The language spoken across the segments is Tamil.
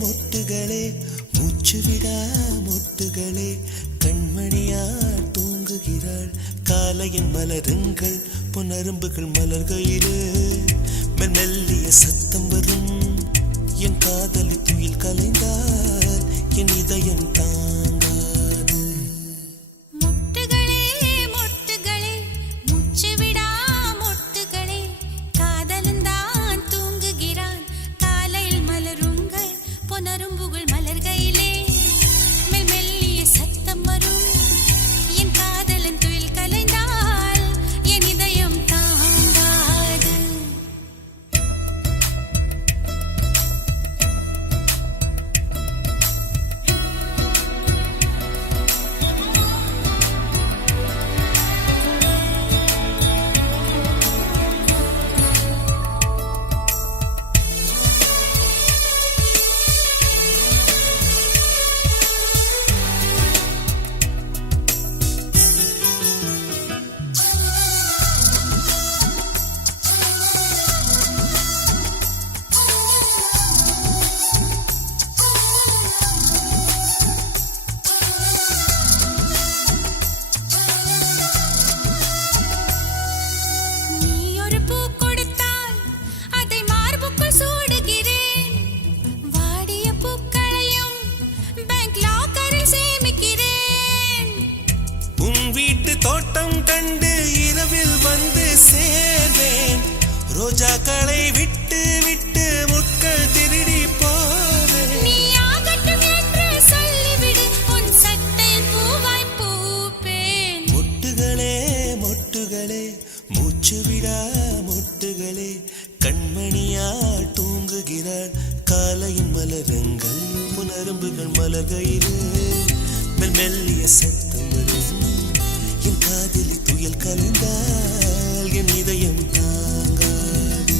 மொட்டுகளே மூச்சுவிடா மொட்டுகளே கண்மணியார் தூங்குகிறாள் காலையின் மலருங்கள் பொன்னரும்புகள் மலர்கையிலே மெல்லிய சத்தம் வரும் என் காதலி துயில் கலைந்தால் என் இதயம் தாங்காது பொன்னரும்புகள் மலர்கையிலே மெல்லிய சத்தம் வரும் என் காதலன் துயில் கலைந்தால் என் இதயம் தாங்காது தோட்டம் கண்டு இரவில் வந்து சேர்வேன் ரோஜாக்களை விட்டு விட்டு முட்கள் திருடி போவேன் நீ ஆகட்டும் என்று சொல்லிவிடு உன் சட்டையில் பூவாய் பூப்பேன் மொட்டுகளே மொட்டுகளே மூச்சுவிடா மொட்டுகளே கண்மணியால் தூங்குகிறாள் காலையின் மலருங்கள் புனரும்புகள் மலர்கையிலே மெல்லிய சத்தம் வரும் என் காதலி துயில் கலைந்தால் என் இதயம் தாங்காது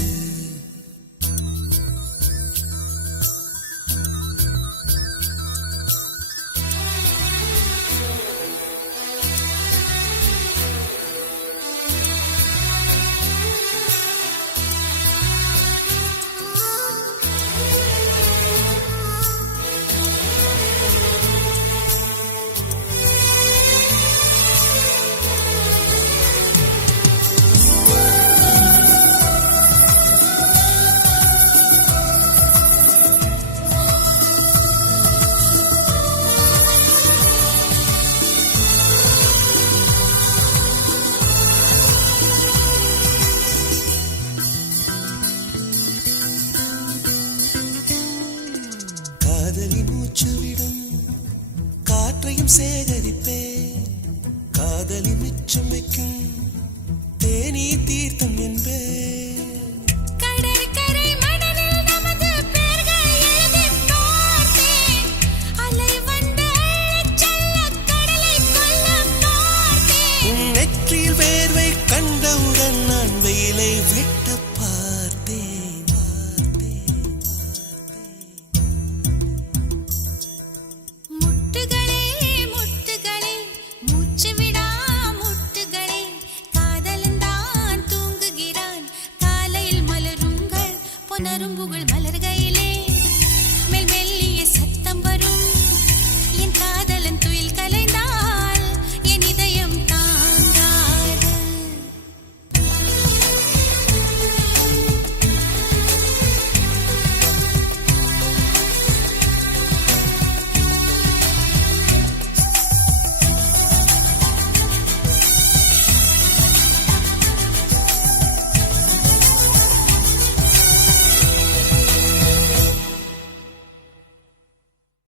காதலி மூச்சுவிடும் காற்றையும் சேகரிப்பேன் காதலி மிச்சம் வைக்கும் தேனீ தீர்த்தம் என்பேன்